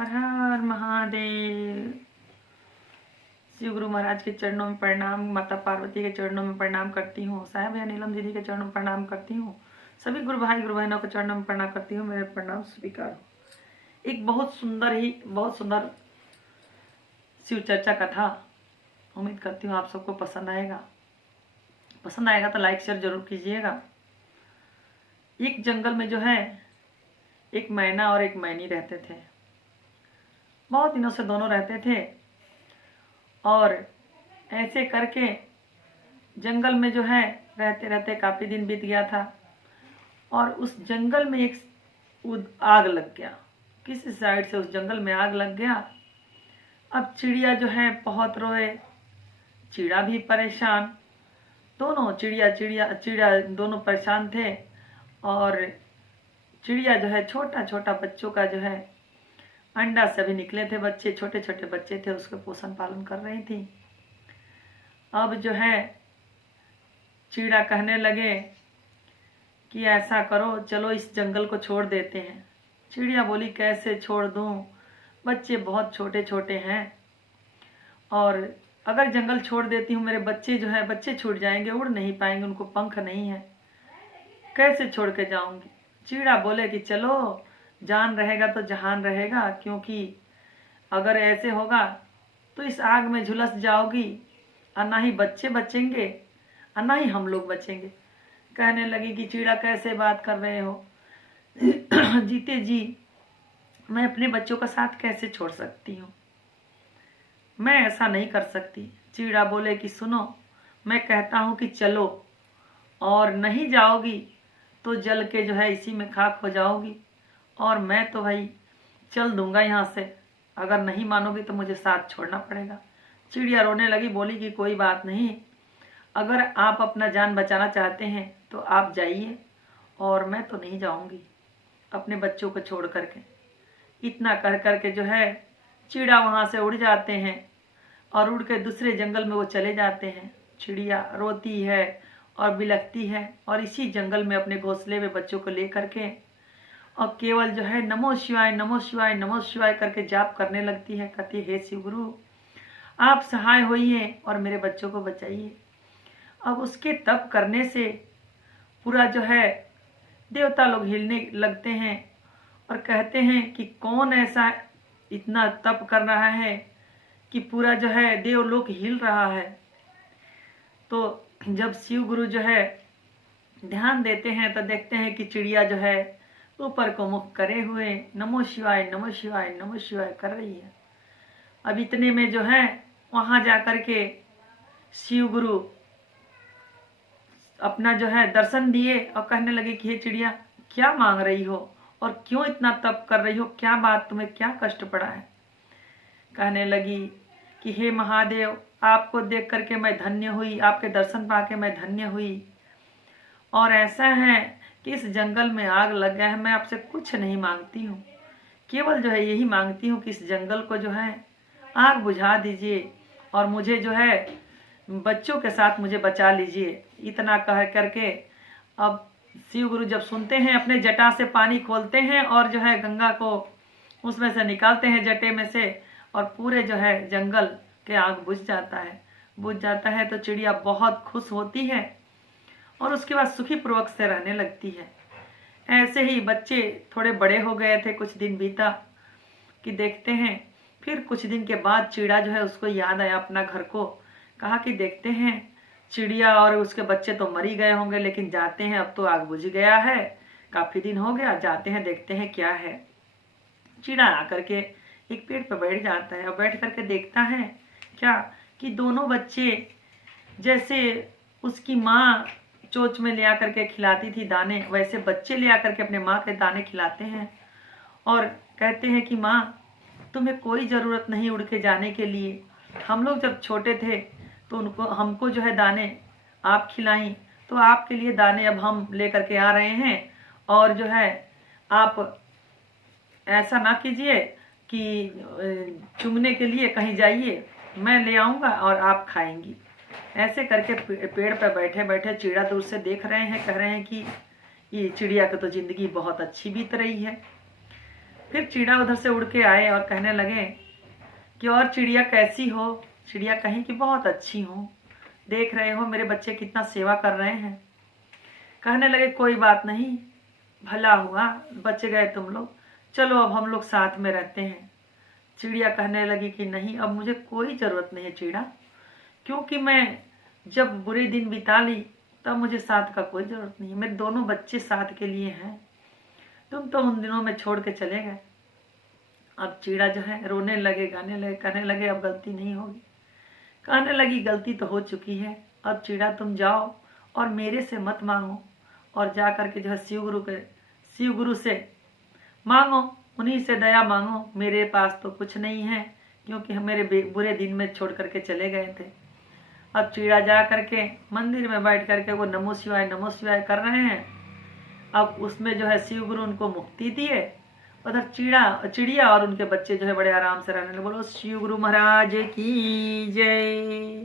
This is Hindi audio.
हर हर महादेव। शिव गुरु महाराज के चरणों में प्रणाम, माता पार्वती के चरणों में प्रणाम करती हूँ, साहेब या नीलम दीदी के चरणों में प्रणाम करती हूँ, सभी गुरु भाई गुरु बहनों के चरणों में प्रणाम करती हूँ। मेरे प्रणाम स्वीकार हो। एक बहुत सुंदर शिव चर्चा कथा, उम्मीद करती हूँ आप सबको पसंद आएगा। पसंद आएगा तो लाइक शेयर जरूर कीजिएगा। एक जंगल में जो है एक मैना और एक मैनी रहते थे। बहुत दिनों से दोनों रहते थे और ऐसे करके जंगल में जो है रहते रहते काफ़ी दिन बीत गया था और उस जंगल में एक आग लग गया। किसी साइड से उस जंगल में आग लग गया। अब चिड़िया जो है बहुत रोए, चिड़ा भी परेशान, दोनों चिड़िया दोनों परेशान थे। और चिड़िया जो है छोटा छोटा बच्चों का जो है अंडा से भी निकले थे बच्चे, छोटे छोटे बच्चे थे, उसका पोषण पालन कर रही थी। अब जो है चिड़ा कहने लगे कि ऐसा करो, चलो इस जंगल को छोड़ देते हैं। चिड़िया बोली कैसे छोड़ दूं, बच्चे बहुत छोटे छोटे हैं और अगर जंगल छोड़ देती हूँ मेरे बच्चे जो है बच्चे छूट जाएंगे, उड़ नहीं पाएंगे, उनको पंख नहीं है, कैसे छोड़ के जाऊंगी। चिड़ा बोले कि चलो, जान रहेगा तो जहान रहेगा, क्योंकि अगर ऐसे होगा तो इस आग में झुलस जाओगी और ना ही बच्चे बचेंगे और ना ही हम लोग बचेंगे। कहने लगी कि चिड़ा कैसे बात कर रहे हो जीते जी मैं अपने बच्चों का साथ कैसे छोड़ सकती हूँ, मैं ऐसा नहीं कर सकती। चिड़ा बोले कि सुनो, मैं कहता हूँ कि चलो और नहीं जाओगी तो जल के जो है इसी में खाक हो जाओगी और मैं तो भाई चल दूंगा यहाँ से, अगर नहीं मानोगी तो मुझे साथ छोड़ना पड़ेगा। चिड़िया रोने लगी, बोली कि कोई बात नहीं, अगर आप अपना जान बचाना चाहते हैं तो आप जाइए और मैं तो नहीं जाऊंगी अपने बच्चों को छोड़ करके। इतना कर करके जो है चिड़ा वहाँ से उड़ जाते हैं और उड़ के दूसरे जंगल में वो चले जाते हैं। चिड़िया रोती है और बिलखती है और इसी जंगल में अपने घोंसले में बच्चों को ले करके और केवल जो है नमो शिवाय नमो शिवाय नमो शिवाय करके जाप करने लगती है। कहती हे शिव गुरु, आप सहाय होइए और मेरे बच्चों को बचाइए। अब उसके तप करने से पूरा जो है देवता लोग हिलने लगते हैं और कहते हैं कि कौन ऐसा इतना तप कर रहा है कि पूरा जो है देवलोक हिल रहा है। तो जब शिव गुरु जो है ध्यान देते हैं तो देखते हैं कि चिड़िया जो है ऊपर को मुख करे हुए नमो शिवाय नमो शिवाय नमो शिवाय कर रही है। अब इतने में जो है वहां जाकर के शिव गुरु अपना जो है दर्शन दिए और कहने लगे कि हे चिड़िया, क्या मांग रही हो और क्यों इतना तप कर रही हो, क्या बात, तुम्हें क्या कष्ट पड़ा है। कहने लगी कि हे महादेव, आपको देख करके मैं धन्य हुई, आपके दर्शन पाके मैं धन्य हुई और ऐसा है कि इस जंगल में आग लग गया है, मैं आपसे कुछ नहीं मांगती हूँ, केवल जो है यही मांगती हूँ कि इस जंगल को जो है आग बुझा दीजिए और मुझे जो है बच्चों के साथ मुझे बचा लीजिए। इतना कह करके अब शिव गुरु जब सुनते हैं अपने जटा से पानी खोलते हैं और जो है गंगा को उसमें से निकालते हैं जटे में से और पूरे जो है जंगल के आग बुझ जाता है। तो चिड़िया बहुत खुश होती है और उसके बाद सुखी पूर्वक से रहने लगती है। ऐसे ही बच्चे थोड़े बड़े हो गए थे, कुछ दिन बीता कि देखते हैं फिर कुछ दिन के बाद चिड़ा जो है उसको याद आया अपना घर को। कहा कि देखते हैं चिड़िया और उसके बच्चे तो मर ही गए होंगे, लेकिन जाते हैं, अब तो आग बुझ गया है, काफी दिन हो गया, जाते हैं देखते हैं क्या है। चिड़ा आकर के एक पेड़ पर बैठ जाता है और बैठ करके देखता है क्या कि दोनों बच्चे जैसे उसकी माँ चोंच में ले आकर के खिलाती थी दाने, वैसे बच्चे ले आकर के अपने माँ के दाने खिलाते हैं और कहते हैं कि माँ, तुम्हें कोई ज़रूरत नहीं उड़ के जाने के लिए, हम लोग जब छोटे थे तो हमको जो है दाने आप खिलाई, तो आपके लिए दाने अब हम लेकर के आ रहे हैं और जो है आप ऐसा ना कीजिए कि चुगने के लिए कहीं जाइए, मैं ले आऊँगा और आप खाएंगी। ऐसे करके पेड़ पर बैठे बैठे चिड़िया दूर से देख रहे हैं, कह रहे हैं कि ये चिड़िया की तो जिंदगी बहुत अच्छी बीत रही है। फिर चिड़ा उधर से उड़ के आए और कहने लगे कि और चिड़िया कैसी हो। चिड़िया कहीं कि बहुत अच्छी हूँ, देख रहे हो मेरे बच्चे कितना सेवा कर रहे हैं। कहने लगे कोई बात नहीं, भला हुआ बच गए तुम लोग, चलो अब हम लोग साथ में रहते हैं। चिड़िया कहने लगी कि नहीं, अब मुझे कोई ज़रूरत नहीं है चिड़ा, क्योंकि मैं जब बुरे दिन बिता ली तब मुझे साथ का कोई ज़रूरत नहीं है, मेरे दोनों बच्चे साथ के लिए हैं, तुम तो उन दिनों में छोड़ के चले गए। अब चिड़ा जो है रोने लगे, गाने लगे, कहने लगे अब गलती नहीं होगी। कहने लगी गलती तो हो चुकी है, अब चिड़ा तुम जाओ और मेरे से मत मांगो, और जा करके जो है शिव गुरु से मांगो, उन्हीं से दया मांगो, मेरे पास तो कुछ नहीं है, क्योंकि हम मेरे बुरे दिन में छोड़ करके चले गए थे। अब चिड़ा जा करके मंदिर में बैठ करके वो नमो शिवाय कर रहे हैं। अब उसमें जो है शिव गुरु उनको मुक्ति दिए, उधर चिड़िया और उनके बच्चे जो है बड़े आराम से रहने लगे। बोलो शिव गुरु महाराज की जय।